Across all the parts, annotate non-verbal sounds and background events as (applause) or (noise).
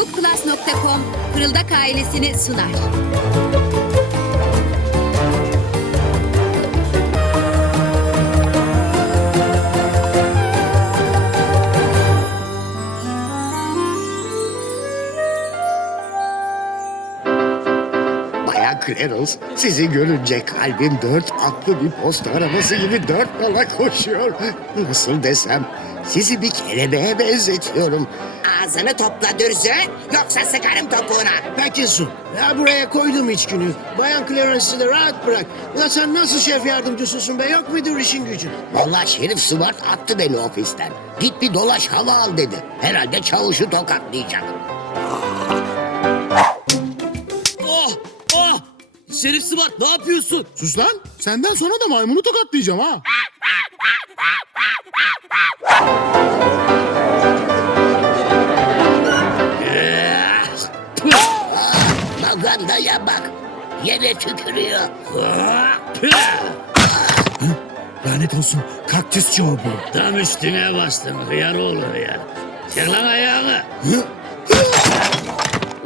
Foodclass.com Fırıldak ailesini sunar. Clarence, sizi görünce kalbim dört atlı bir posta arabası gibi dört nala koşuyor. Nasıl desem, sizi bir kelebeğe benzetiyorum. Ağzını topla Dürzü yoksa sıkarım topuğuna. Peki Su. Ya buraya koydum iç günü. Bayan Clarence'ı da rahat bırak. Ya sen nasıl şef yardımcısısın be? Yok mudur işin gücün? Vallahi Şerif Smart attı beni ofisten. Git bir dolaş hava al dedi. Herhalde çavuşu tokatlayacak. Şerif Sıvat ne yapıyorsun? Sus lan. Senden sonra da maymunu tokatlayacağım ha. Magandaya bak. Yere tükürüyor. Lanet olsun. Kaktüsçü o bu. Tam üstüne bastın hıyar oğlu hıyar. Çek lan ayağını.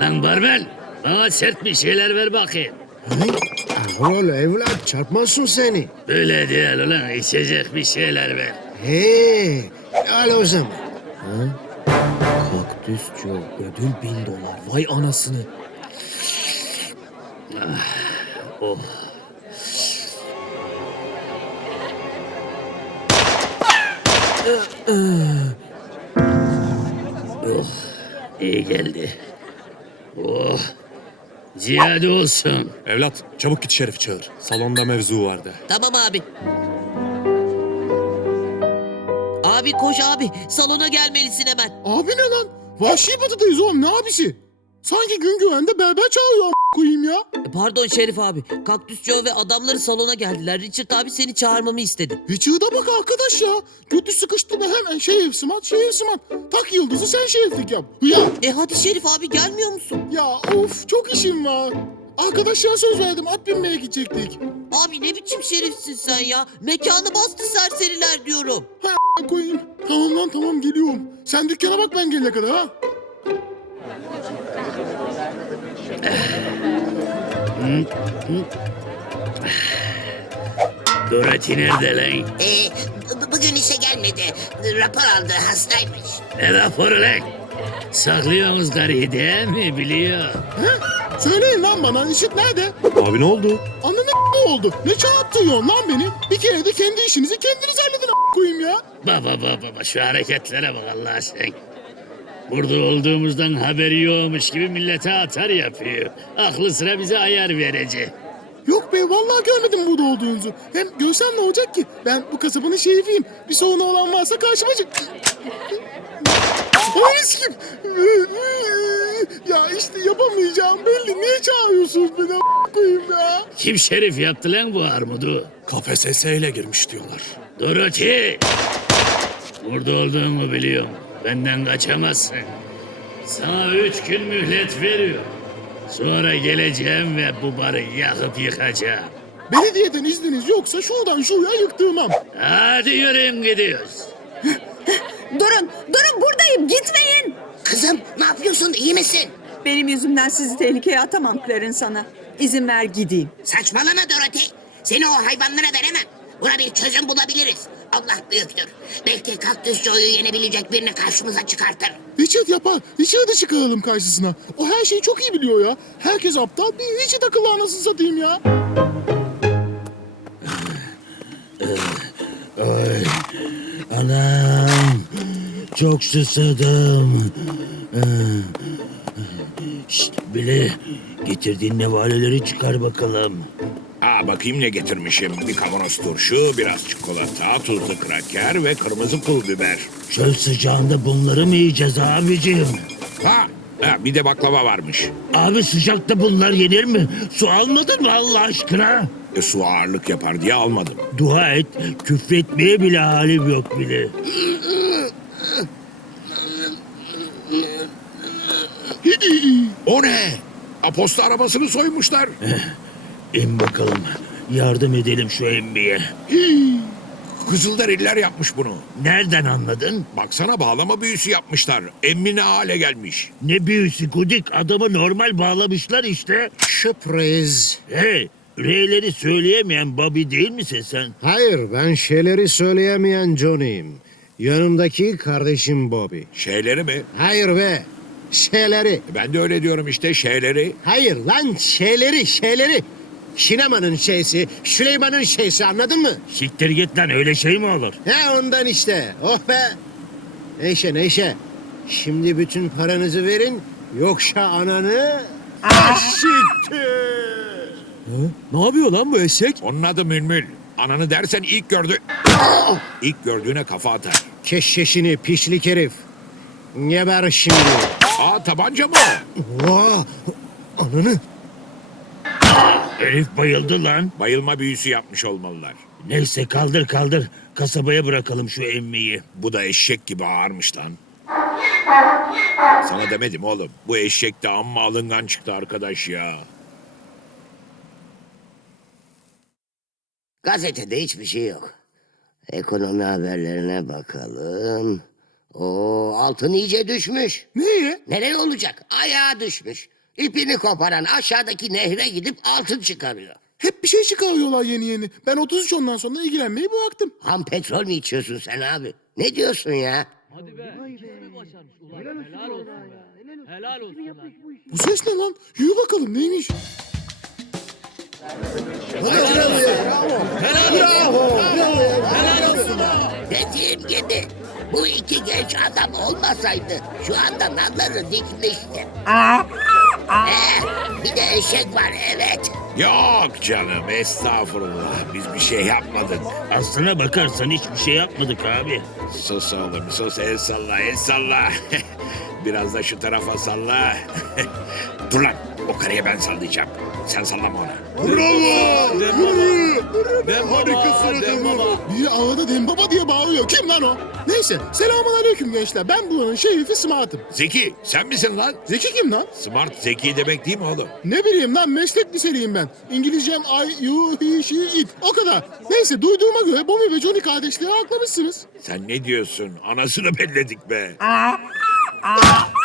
lan Barbel bana sert bir şeyler ver bakayım. Oğlum evlat çarpmasın seni. Böyle değil ulan içecek bir şeyler ver. He, al o zaman. Kaktüsçü ödül bin dolar. Vay anasını. Oh. oh. iyi geldi. Oh. Ziyade olsun. Evlat çabuk git Şerif'i çağır. Salonda mevzu vardı. Tamam abi. Abi koş abi. Salona gelmelisin hemen. Abi ne lan? Vahşi batıdayız oğlum ne abisi? Sanki gün güvende berber çağırıyor a** koyayım ya. E, Pardon Şerif abi. Kaktüs Joe ve adamları salona geldiler. Richard abi seni çağırmamı istedi. Richard'a bak arkadaş ya. Götü sıkıştı mı hemen şey Smart, şey Smart. Tak yıldızı sen şeriflik yap. Ya, E hadi Şerif abi gelmiyor musun? ya of çok işim var. Arkadaşlara söz verdim at binmeye gidecektik. Abi ne biçim şerifsin sen ya? Mekanı bastı serseriler diyorum. Hay a** koyayım. Tamam lan tamam geliyorum. Sen dükkana bak ben gelene kadar ha. Dorothy nerede lan? Ee, bu- bugün işe gelmedi. Rapor aldı hastaymış. Ne raporu lan? Saklıyorsunuz karıyı değil mi? Biliyor. Söyleyin lan bana işit nerede? Abi ne oldu? Anne ne oldu? Ne çağırttırıyorsun lan beni? Bir kere de kendi işinizi kendiniz halledin a** koyayım ya. Baba baba baba şu hareketlere bak Allah sen. Burada olduğumuzdan haberi yokmuş gibi millete atar yapıyor. Aklı sıra bize ayar verecek. Yok be vallahi görmedim burada olduğunuzu. Hem görsem ne olacak ki? Ben bu kasabanın şerifiyim. Bir sorunu olan varsa karşıma çık. Polis kim? Ya işte yapamayacağım belli. Niye çağırıyorsunuz beni a** koyayım ya? Kim şerif yaptı lan bu armudu? KPSS ile girmiş diyorlar. Dorothy! Burada olduğumu biliyorum. Benden kaçamazsın. Sana üç gün mühlet veriyor. Sonra geleceğim ve bu barı yakıp yıkacağım. Belediyeden izniniz yoksa şuradan şuraya yıktırmam. Hadi yürüyün gidiyoruz. (laughs) Durun, durun buradayım gitmeyin. Kızım ne yapıyorsun iyi misin? Benim yüzümden sizi tehlikeye atamam Clarence sana. İzin ver gideyim. Saçmalama Dorothy. Seni o hayvanlara veremem. Buna bir çözüm bulabiliriz. Allah büyüktür. Belki kaktüs Joe'yu yenebilecek birini karşımıza çıkartır. Richard yapar. Richard'ı çıkaralım karşısına. O her şeyi çok iyi biliyor ya. Herkes aptal. Bir Richard akıllı anasını satayım ya. Anam. Çok susadım. Şşt Bile getirdiğin nevaleleri çıkar bakalım. Bakayım ne getirmişim. Bir kavanoz turşu, biraz çikolata, tuzlu kraker ve kırmızı pul biber. Çöl sıcağında bunları mı yiyeceğiz abicim? Ha, ha bir de baklava varmış. Abi sıcakta bunlar yenir mi? Su almadın mı Allah aşkına? E, su ağırlık yapar diye almadım. Dua et, küfretmeye bile halim yok bile. O ne? Aposta arabasını soymuşlar. İn bakalım, yardım edelim şu emmiye. (gasps) Kızılderililer yapmış bunu. Nereden anladın? Baksana bağlama büyüsü yapmışlar. Emmine hale gelmiş. Ne büyüsü Gudik adamı normal bağlamışlar işte. Sürpriz. Hey R'leri söyleyemeyen Bobby değil misin sen? Hayır ben şeyleri söyleyemeyen Johnny'yim. Yanımdaki kardeşim Bobby. Şeyleri mi? Hayır be. Şeyleri. Ben de öyle diyorum işte şeyleri. Hayır lan şeyleri şeyleri. Şinemanın şeysi, Süleyman'ın şeysi anladın mı? Siktir git lan öyle şey mi olur? He ondan işte. Oh be. Neyse neyse. Şimdi bütün paranızı verin. Yoksa ananı... Aşıktır. Ne yapıyor lan bu eşek? Onun adı Mülmül. Ananı dersen ilk gördü... ilk gördüğüne kafa atar. Keşkeşini pişlik herif. Geber şimdi. Aa tabanca mı? Vaa! Ananı. Herif bayıldı lan. Bayılma büyüsü yapmış olmalılar. Neyse kaldır kaldır. Kasabaya bırakalım şu emmiyi. Bu da eşek gibi ağırmış lan. Sana demedim oğlum. Bu eşek de amma alıngan çıktı arkadaş ya. Gazetede hiçbir şey yok. Ekonomi haberlerine bakalım. O altın iyice düşmüş. Niye? Nereye olacak? Ayağa düşmüş. İpini koparan aşağıdaki nehre gidip altın çıkarıyor. Hep bir şey çıkarıyorlar yeni yeni. Ben 33 ondan sonra ilgilenmeyi bıraktım. Ham petrol mü içiyorsun sen abi? Ne diyorsun ya? Hadi be. Başarmış ulan? Helal olsun be. Helal olsun. Bu ses ne lan? Yürü bakalım neymiş? Dediğim gibi bu iki genç adam olmasaydı şu anda nalları dikmişti. Bir de eşek var evet. Yok canım estağfurullah. Biz bir şey yapmadık. Aslına bakarsan hiçbir şey yapmadık abi. Sus oğlum sus el salla el salla. (laughs) Biraz da şu tarafa salla. (laughs) Dur lan o karıya ben sallayacağım. Sen sallama ona. Bravo! Yürü! Harikasın adamım. Bir arada Dembaba diye bağırıyor. Kim lan o? Neyse. Selamun aleyküm gençler. Ben buranın şerifi Smart'ım. Zeki sen misin lan? Zeki kim lan? Smart Zeki demek değil mi oğlum? Ne bileyim lan meslek liseliyim ben. İngilizcem I, you, he, she, it. O kadar. Neyse duyduğuma göre Bobby ve Johnny kardeşleri aklamışsınız. Sen ne diyorsun? Anasını belledik be.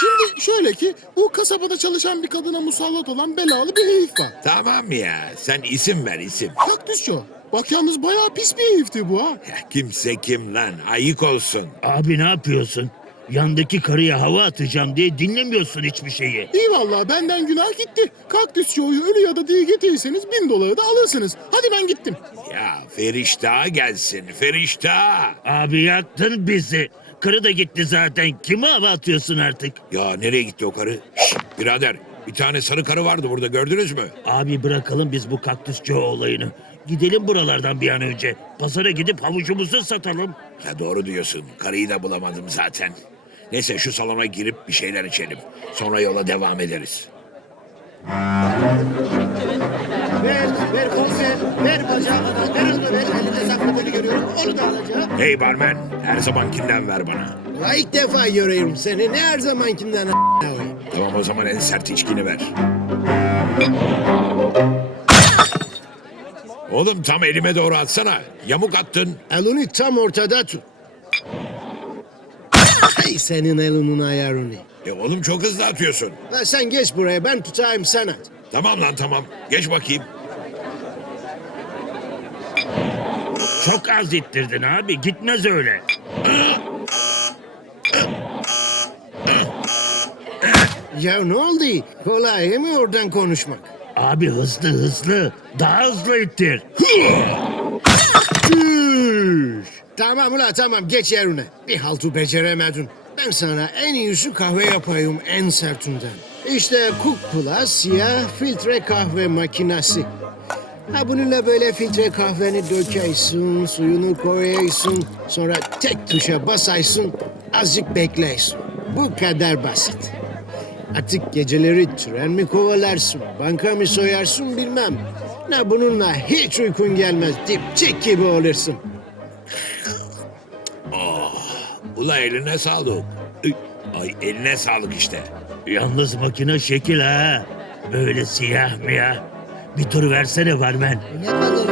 Şimdi şöyle ki bu kasabada çalışan bir kadına musallat olan belalı bir herif var. Tamam ya sen isim ver isim. Kaktüs Joe. Bak yalnız bayağı pis bir herifti bu ha. Ya kimse kim lan ayık olsun. Abi ne yapıyorsun? Yandaki karıya hava atacağım diye dinlemiyorsun hiçbir şeyi. İyi vallahi benden günah gitti. Kaktüs Joe'yu ölü ya da diye getirirseniz bin doları da alırsınız. Hadi ben gittim. Ya Ferişta gelsin Ferişta. Abi yaktın bizi. Karı da gitti zaten. Kime hava atıyorsun artık? Ya nereye gitti o karı? Şşt, birader bir tane sarı karı vardı burada gördünüz mü? Abi bırakalım biz bu kaktüs Joe olayını. Gidelim buralardan bir an önce. Pazara gidip havucumuzu satalım. Ya doğru diyorsun. Karıyı da bulamadım zaten. Neyse şu salona girip bir şeyler içelim. Sonra yola devam ederiz. Ver, ver konser, ver bacağını, ver onu ver. Sakladığını görüyorum. Onu da alacağım. Hey barmen her zamankinden ver bana. Ya ilk defa görüyorum seni. Ne her zamankinden a**ına koyayım. Tamam o zaman en sert içkini ver. Oğlum tam elime doğru atsana. Yamuk attın. Elini tam ortada tut. Ay senin elinin ayarını. E oğlum çok hızlı atıyorsun. Ha, sen geç buraya ben tutayım sen at. Tamam lan tamam. Geç bakayım. Çok az ittirdin abi. Gitmez öyle. Ya ne oldu? Kolay mi oradan konuşmak? Abi hızlı hızlı. Daha hızlı ittir. Tamam ula tamam geç yerine. Bir haltı beceremedin. Ben sana en iyisi kahve yapayım en sertinden. İşte Cook Plus siyah filtre kahve makinesi. Ha bununla böyle filtre kahveni dökeysin, suyunu koyaysın, sonra tek tuşa basaysın, azıcık bekleysin. Bu kadar basit. Artık geceleri tren mi kovalarsın, banka mı soyarsın bilmem. Ne bununla hiç uykun gelmez, dipçik gibi olursun. Ula eline sağlık. Ay, eline sağlık işte. Yalnız makine şekil ha. Böyle siyah mı ya? Bir tur versene barmen. Ne kadar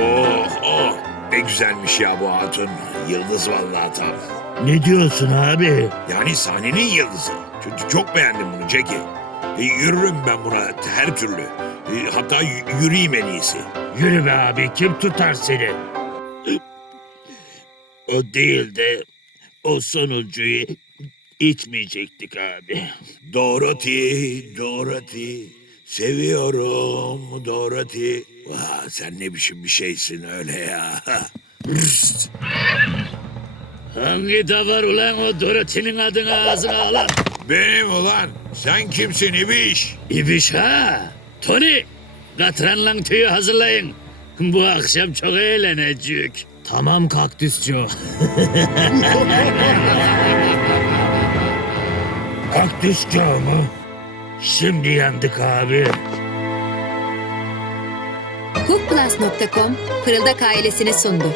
Oh oh ne güzelmiş ya bu hatun. Yıldız vallahi tam. Ne diyorsun abi? Yani sahnenin yıldızı. Çünkü çok beğendim bunu Jackie. E, yürürüm ben buna her türlü. E, hatta yürüyeyim en iyisi. Yürü be abi kim tutar seni? O değil de o sonuncuyu içmeyecektik abi. Dorothy, Dorothy. Seviyorum Dorothy. Vah, sen ne biçim bir şeysin öyle ya. Hangi davar ulan o Dorothy'nin adını ağzına alan? Benim ulan. Sen kimsin ibiş? İbiş ha. Tony. Katranla tüyü hazırlayın. Bu akşam çok eğlenecek. Tamam (laughs) Kaktüs Joe. Kaktüs Joe mu? Şimdi yandık abi. Cookplus.com Fırıldak ailesini sundu.